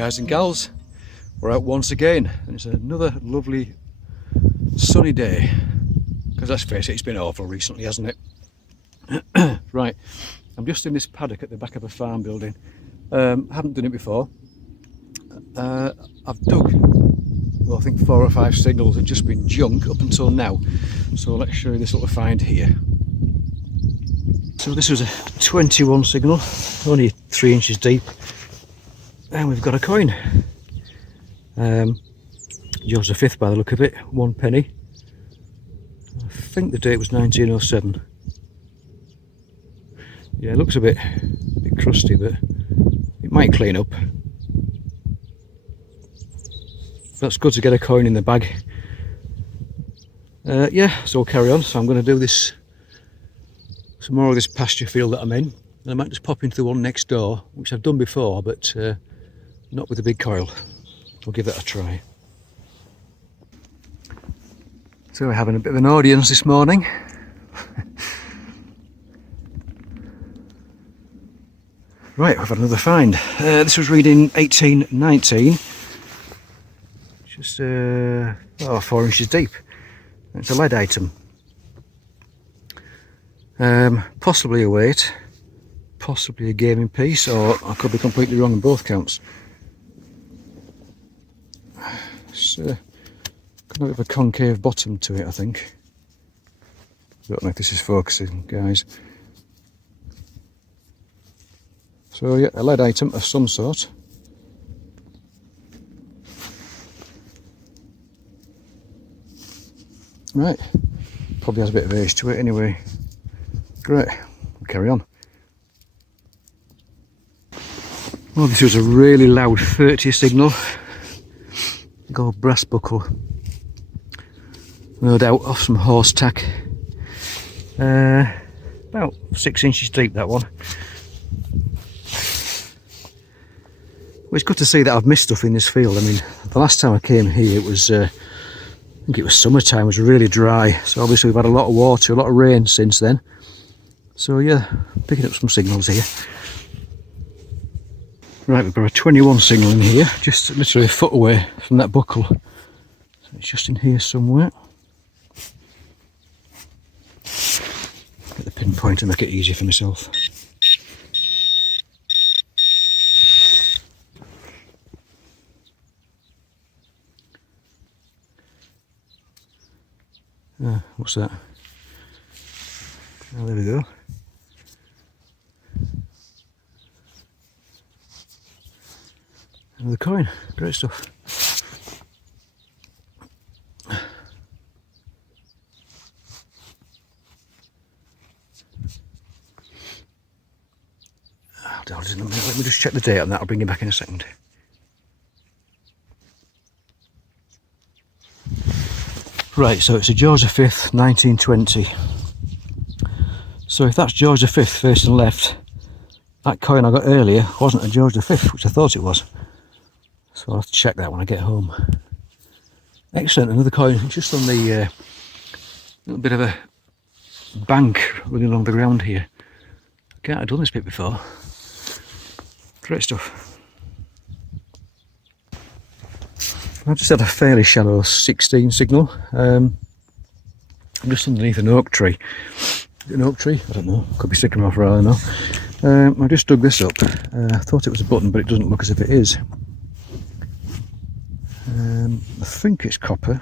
guys and gals, we're out once again and it's another lovely sunny day, because let's face it, it's been awful recently, hasn't it? Right, I'm just in this paddock at the back of a farm building. Haven't done it before. I've dug, well, I think 4 or 5 signals have just been junk up until now, so let's show you this little find here. So this was a 21 signal, only 3 inches deep, and we've got a coin. George V by the look of it, 1 penny. I think the date was 1907. Yeah, it looks a bit crusty, but it might clean up. That's good to get a coin in the bag. Yeah, so we'll carry on. So I'm going to do this, some more of this pasture field that I'm in, and I might just pop into the one next door, which I've done before, but not with a big coil. I'll give that a try. So we're having a bit of an audience this morning. Right, we've had another find. This was reading 1819. Just 4 inches deep. It's a lead item. Possibly a weight, possibly a gaming piece, or I could be completely wrong on both counts. It's got a bit of a concave bottom to it, I think. Don't know if this is focusing, guys. So yeah, a lead item of some sort. Right, probably has a bit of age to it anyway. Great, we'll carry on. Well, this was a really loud 30 signal. Big old brass buckle. No doubt off some horse tack. About 6 inches deep, that one. Well, it's good to see that I've missed stuff in this field. I mean, the last time I came here, it was, I think it was summertime, it was really dry. So obviously we've had a lot of water, a lot of rain since then. So yeah, picking up some signals here. Right, we've got a 21 signal in here, just literally a foot away from that buckle. So it's just in here somewhere. Get the pinpoint and make it easier for myself. What's that? Oh, there we go. Another coin, great stuff. Let me just check the date on that, I'll bring you back in a second. Right, so it's a George V, 1920. So if that's George V facing left, that coin I got earlier wasn't a George V, which I thought it was. So I'll have to check that when I get home. Excellent, another coin just on the little bit of a bank running along the ground here. I can't have done this bit before. Great stuff. I've just had a fairly shallow 16 signal. I'm just underneath an oak tree. Is it an oak tree? I don't know. Could be sycamore for all I know. I just dug this up. I thought it was a button, but it doesn't look as if it is. I think it's copper.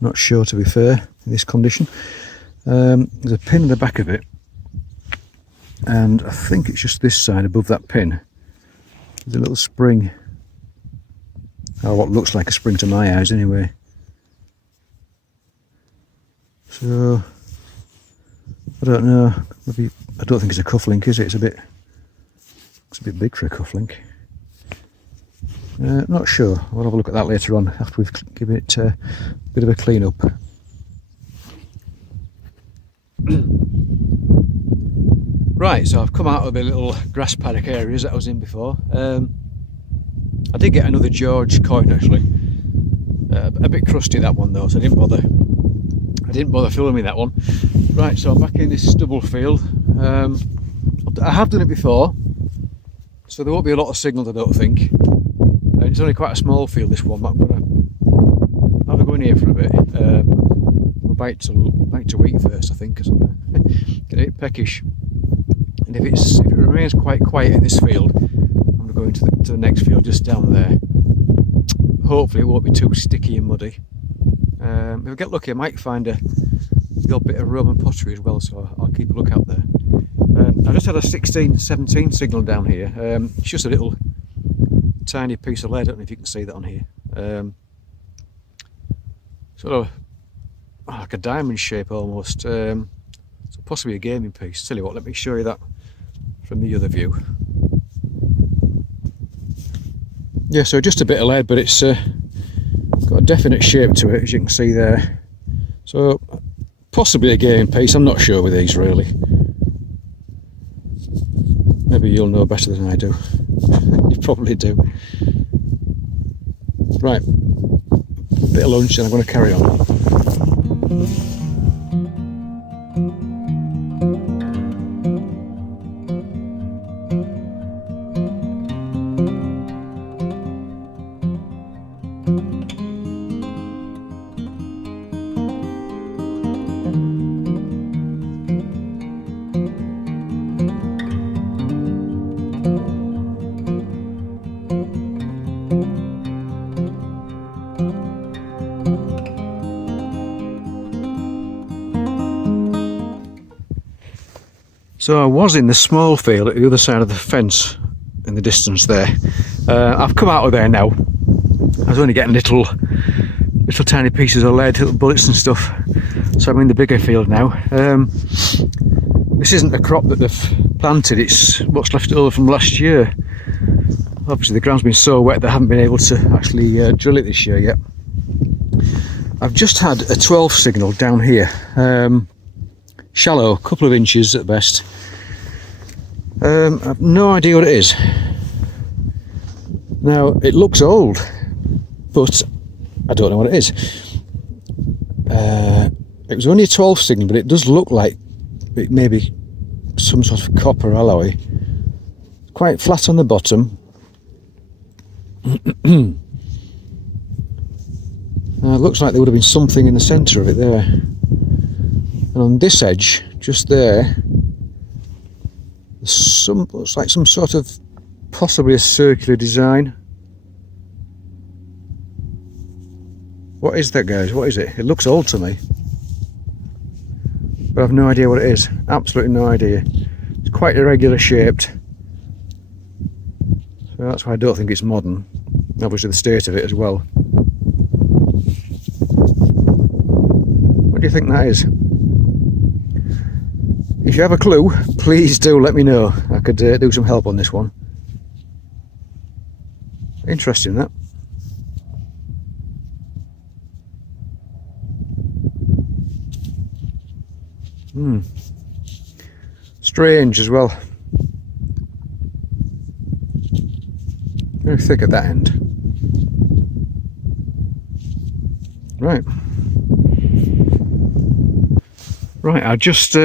Not sure, to be fair, in this condition. There's a pin in the back of it, and I think it's just this side above that pin. There's a little spring. Or what looks like a spring to my eyes anyway. So I don't know, maybe, I don't think it's a cufflink, is it? It's a bit big for a cufflink. Not sure, we'll have a look at that later on after we've given it a bit of a clean up. Right, so I've come out of the little grass paddock areas that I was in before. I did get another George coin actually, a bit crusty that one though, so I didn't bother filming that one. Right, so I'm back in this stubble field. I have done it before, So there won't be a lot of signals, I don't think. And it's only quite a small field, this one, but I'm going to have a go in here for a bit. We'll bite to eat first, I think, because I'm getting a bit peckish. And if it remains quite quiet in this field, I'm going to go into the next field just down there. Hopefully it won't be too sticky and muddy. If I get lucky, I might find a little bit of Roman pottery as well, so I'll keep a look out there. I just had a 16-17 signal down here. It's just a little tiny piece of lead. I don't know if you can see that on here. Sort of like a diamond shape almost. So possibly a gaming piece. Tell you what, let me show you that from the other view. Yeah, so just a bit of lead, but it's got a definite shape to it, as you can see there. So possibly a gaming piece. I'm not sure with these really. Maybe you'll know better than I do. You probably do. Right, bit of lunch and I'm going to carry on. So I was in the small field at the other side of the fence in the distance there. I've come out of there now. I was only getting little tiny pieces of lead, little bullets and stuff. So I'm in the bigger field now. This isn't a crop that they've planted, it's what's left over from last year. Obviously the ground's been so wet they haven't been able to actually drill it this year yet. I've just had a 12 signal down here. Shallow, a couple of inches at best. I've no idea what it is. Now it looks old, but I don't know what it is. It was only a 12 signal, but it does look like it may be some sort of copper alloy. Quite flat on the bottom. It looks like there would have been something in the centre of it there. And on this edge, just there, looks like some sort of, possibly a circular design. What is that, guys? What is it? It looks old to me, but I've no idea what it is. Absolutely no idea. It's quite irregular shaped, so that's why I don't think it's modern. Obviously the state of it as well. What do you think that is? If you have a clue, please do let me know. I could do some help on this one. Interesting, that. Strange as well. Very thick at that end. Right. Right, I just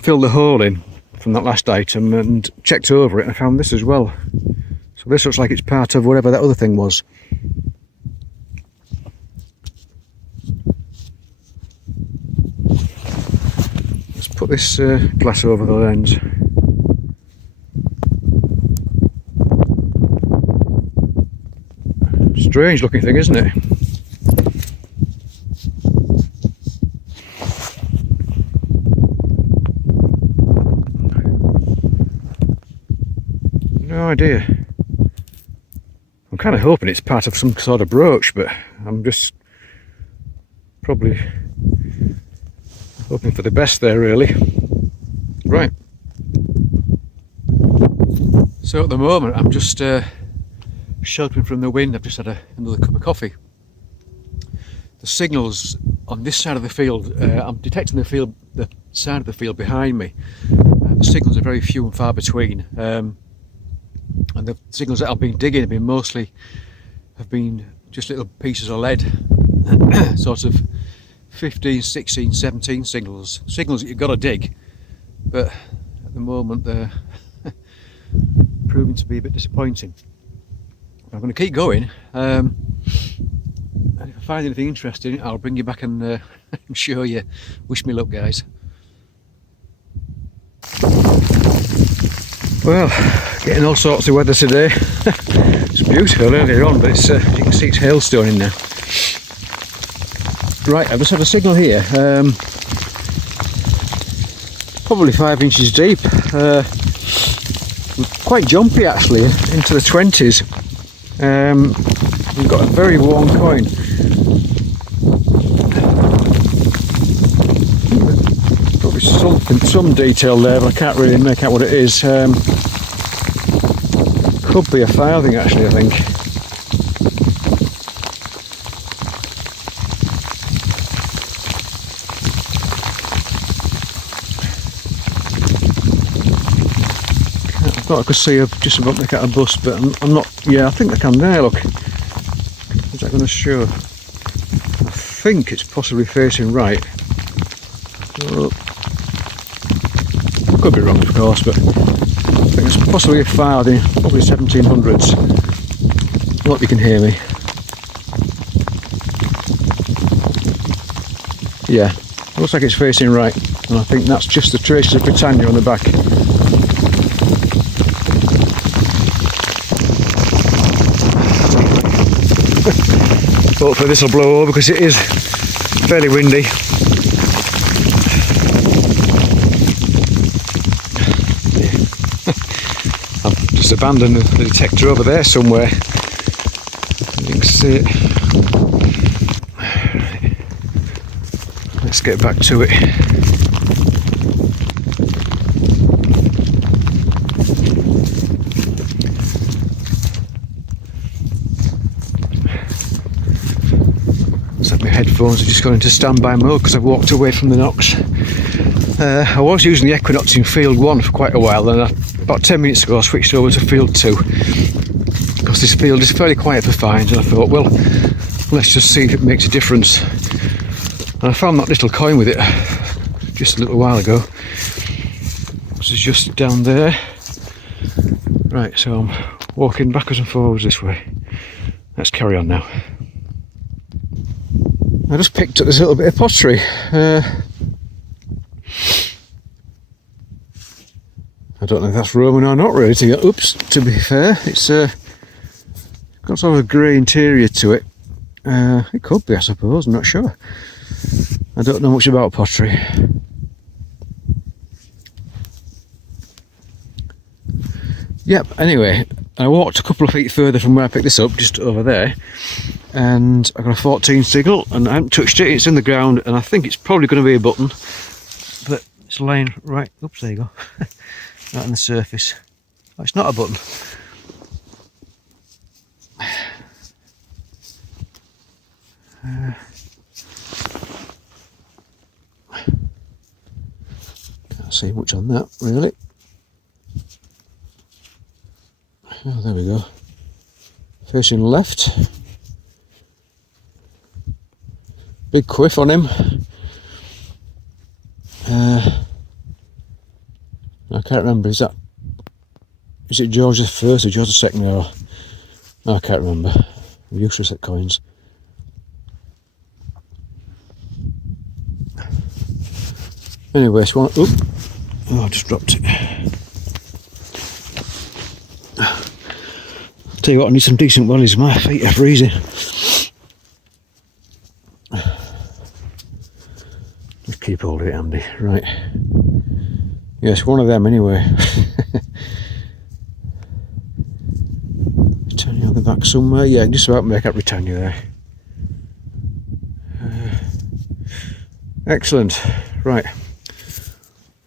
filled the hole in from that last item and checked over it and I found this as well. So this looks like it's part of whatever that other thing was. Let's put this glass over the lens. Strange looking thing, isn't it? No idea. I'm kind of hoping it's part of some sort of brooch, but I'm just probably hoping for the best there, really. Right. So at the moment I'm just sheltering from the wind. I've just had another cup of coffee. The signals on this side of the field, I'm detecting the side of the field behind me. The signals are very few and far between. And the signals that I've been digging have been just little pieces of lead, sort of 15, 16, 17 signals that you've got to dig, but at the moment they're proving to be a bit disappointing. I'm going to keep going, and if I find anything interesting I'll bring you back and show you. Wish me luck, guys. Well, getting all sorts of weather today. It's beautiful earlier on, but it's, as you can see, it's hailstoning now. Right, I've just had a signal here, probably 5 inches deep, quite jumpy actually, into the 20s. We've got a very worn coin. Probably some detail there, but I can't really make out what it is. Could be a farthing actually, I think. I thought I could see just about make out a bust, but I'm not. Yeah, I think I can there. Look, is that going to show? I think it's possibly facing right. Oh. Could be wrong, of course, but I think it's possibly a farthing, probably 1700s. I hope you can hear me. Yeah, looks like it's facing right, and I think that's just the traces of Britannia on the back. Hopefully this will blow over because it is fairly windy. I've just abandoned the detector over there somewhere. You can see it. Let's get back to it. My headphones have just gone into standby mode because I've walked away from the Knox. I was using the Equinox in field 1 for quite a while, and about 10 minutes ago I switched over to field 2 because this field is fairly quiet for finds, and I thought, well, let's just see if it makes a difference. And I found that little coin with it just a little while ago. This is just down there. Right, so I'm walking backwards and forwards this way. Let's carry on now. I just picked up this little bit of pottery. I don't know if that's Roman or not really. Oops, to be fair, it's got sort of a grey interior to it. It could be, I suppose, I'm not sure. I don't know much about pottery. Yep, anyway, I walked a couple of feet further from where I picked this up, just over there, and I got a 14 signal, and I haven't touched it. It's in the ground, and I think it's probably going to be a button, but it's laying right, oops, there you go, right on the surface. Oh, it's not a button. Can't see much on that, really. Oh, there we go. Facing left. Big quiff on him. I can't remember, is it George the First or George the Second? Or I can't remember. I'm useless at coins. Anyway, so I just dropped it. Tell you what, I need some decent wellies. My feet are freezing. Just keep hold of it, Andy. Right. Yes, one of them anyway. Britannia on the back somewhere. Yeah, just about make up Britannia there. Excellent. Right.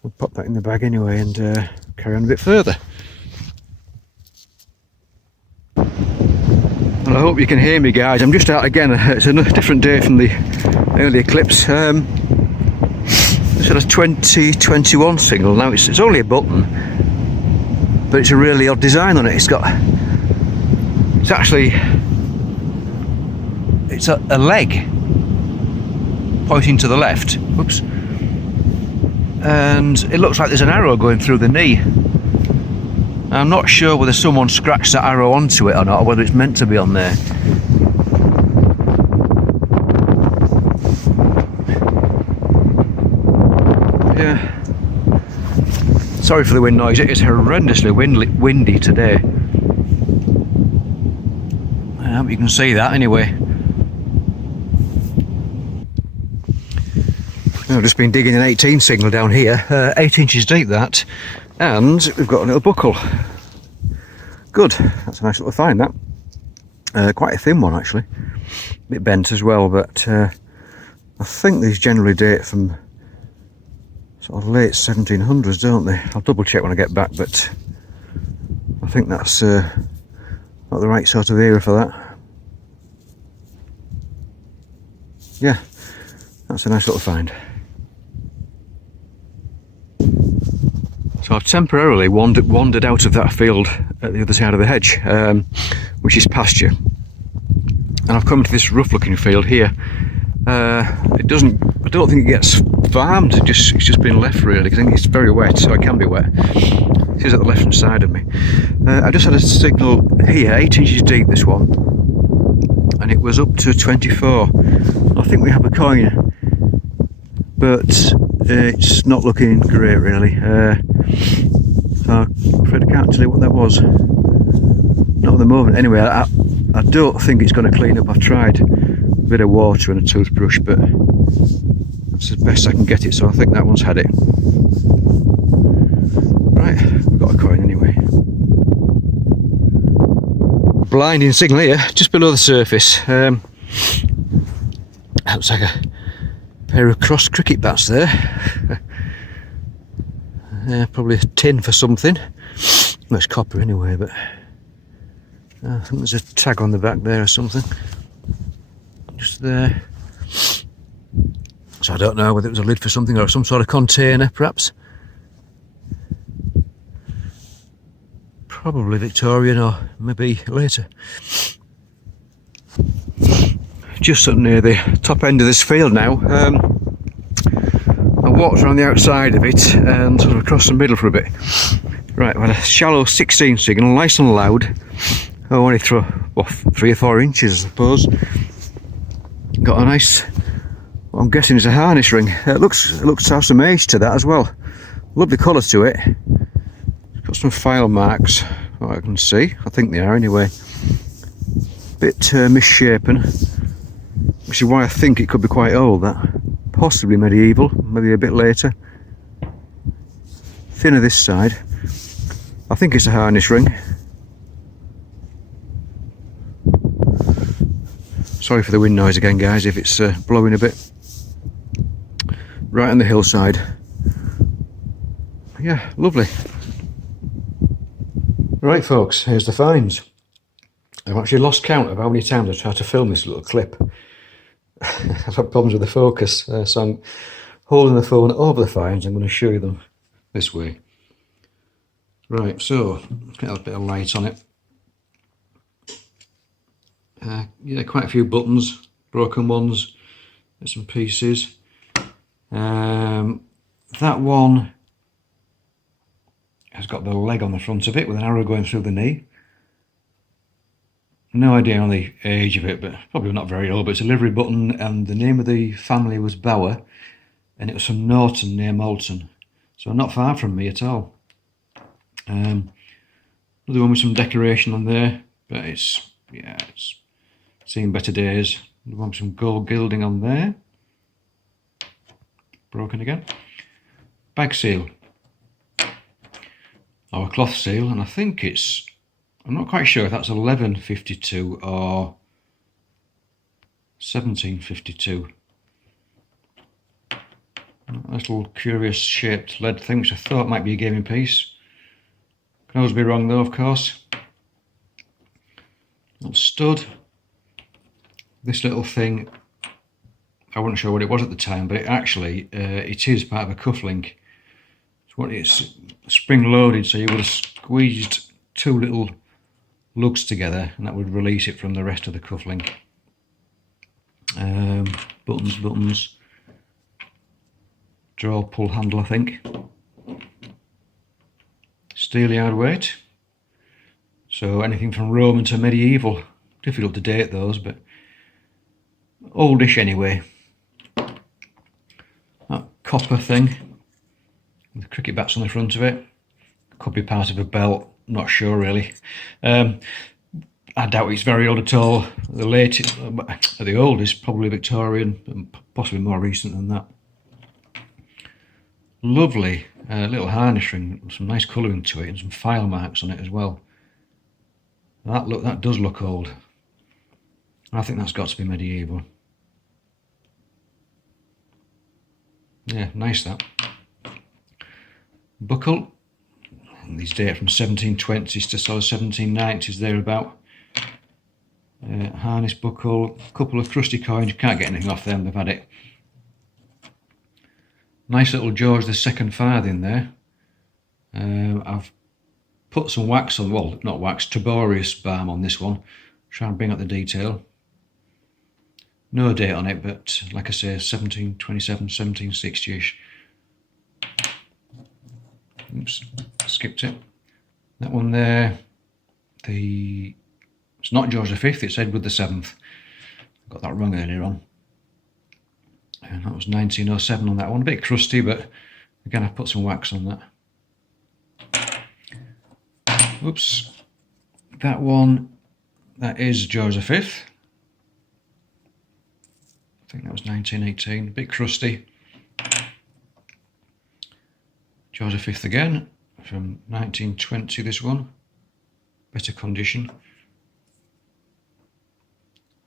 We'll pop that in the bag anyway and carry on a bit further. Well, I hope you can hear me, guys. I'm just out again. It's a different day from the early eclipse. It's got a 2021 signal. Now it's only a button, but it's a really odd design on it. It's a leg pointing to the left. Oops. And it looks like there's an arrow going through the knee. I'm not sure whether someone scratched that arrow onto it or not, or whether it's meant to be on there. Yeah. Sorry for the wind noise, it is horrendously windy today. I hope you can see that anyway. I've just been digging an 18 signal down here, 8 inches deep that, and we've got a little buckle. Good, that's a nice little find that. Quite a thin one actually, a bit bent as well, but I think these generally date from sort of late 1700s, don't they? I'll double check when I get back, but I think that's not the right sort of era for that. Yeah, that's a nice little find. So I've temporarily wandered out of that field at the other side of the hedge, which is pasture, and I've come to this rough looking field here. I don't think it gets farmed, it's just been left really, because I think it's very wet, so it can be wet. This is at the left hand side of me. I just had a signal here, 8 inches deep this one, and it was up to 24. I think we have a coin, but it's not looking great really. So I'm afraid I can't tell you what that was. Not at the moment anyway. I don't think it's going to clean up. I've tried a bit of water and a toothbrush, but that's the best I can get it, so I think that one's had it. Right, we've got a coin anyway. Blinding signal here, just below the surface. Looks like a pair of crossed cricket bats there. Probably a tin for something. Well, it's copper anyway, but I think there's a tag on the back there or something. Just there. So I don't know whether it was a lid for something or some sort of container, perhaps. Probably Victorian or maybe later. Just up near the top end of this field now. I walked around the outside of it and sort of across the middle for a bit. Right, I had a shallow 16 signal, nice and loud. Oh, only 3 or 4 inches, I suppose. Got a nice, what I'm guessing is a harness ring. It looks to have some age to that as well. Lovely colour to it. It's got some file marks, what I can see. I think they are anyway. Bit misshapen, which is why I think it could be quite old, that. Possibly medieval, maybe a bit later. Thinner this side. I think it's a harness ring. Sorry for the wind noise again, guys, if it's blowing a bit. Right on the hillside. Yeah, lovely. Right folks, here's the finds. I've actually lost count of how many times I've tried to film this little clip. I've had problems with the focus, so I'm holding the phone over the finds. I'm going to show you them this way. Right, so let's get a bit of light on it. Yeah, quite a few buttons, broken ones, bits and pieces. That one has got the leg on the front of it with an arrow going through the knee. No idea on the age of it, but probably not very old, but it's a livery button, and the name of the family was Bauer, and it was from Norton near Moulton, so not far from me at all. Another one with some decoration on there, but it's seen better days. Another one with some gold gilding on there. Broken again. Bag seal. Or a cloth seal, and I think it's, I'm not quite sure if that's 1152 or 1752. A little curious shaped lead thing, which I thought might be a gaming piece. Can always be wrong though, of course. Little stud. This little thing, I wasn't sure what it was at the time, but it actually, it is part of a cufflink. It's spring loaded, so you would have squeezed 2 little lugs together and that would release it from the rest of the cufflink. Buttons, draw pull handle, I think. Steel yard weight, So anything from Roman to medieval. Difficult to date those, but oldish anyway. That copper thing with cricket bats on the front of it. Could be part of a belt, not sure really. I doubt it's very old at all. The latest, the oldest, probably Victorian, and possibly more recent than that. Lovely little harness ring, some nice colouring to it, and some file marks on it as well. That does look old. I think that's got to be medieval. Yeah, nice that. Buckle. And these date from 1720s to sort of 1790s thereabout. Harness buckle, a couple of crusty coins. You can't get anything off them, they've had it. Nice little George II farthing there. I've put some wax on, well, not wax, Tiborius balm on this one. Try and bring out the detail. No date on it, but like I say, 1727, 1760-ish. Oops, skipped it. That one there, it's not George V, it's Edward VII. Got that wrong earlier on. And that was 1907 on that one. A bit crusty, but again, I've put some wax on that. Oops. That one, that is George V. I think that was 1918. A bit crusty. George V again, from 1920, this one. Better condition.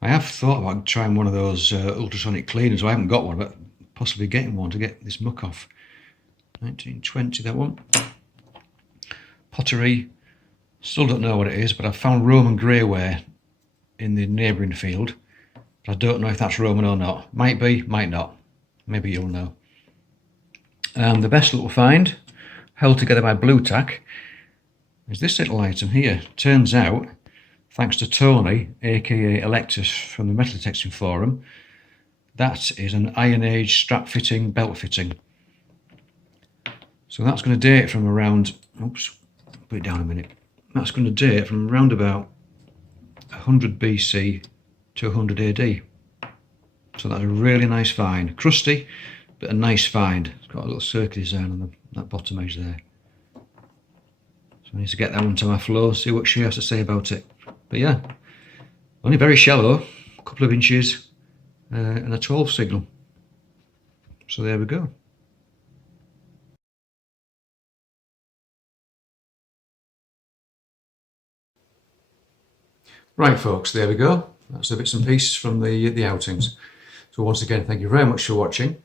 I have thought about trying one of those ultrasonic cleaners. I haven't got one, but possibly getting one to get this muck off. 1920, that one. Pottery. Still don't know what it is, but I've found Roman greyware in the neighbouring field. But I don't know if that's Roman or not. Might be, might not. Maybe you'll know. The best little find, held together by blue tack, is this little item here. Turns out, thanks to Tony, aka Allectus from the Metal Detecting Forum, that is an Iron Age strap fitting, belt fitting. So that's going to date from around, oops, put it down a minute. That's going to date from around about 100 BC to 100 AD. So that's a really nice find. Crusty, but a nice find. It's got a little circle design on that bottom edge there. So I need to get that one to my floor, see what she has to say about it. But yeah, only very shallow, a couple of inches, and a 12 signal. So there we go. Right folks, there we go. That's the bits and pieces from the outings. So once again, thank you very much for watching.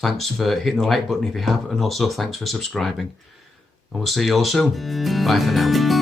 Thanks for hitting the like button if you have, and also thanks for subscribing. And we'll see you all soon. Bye for now.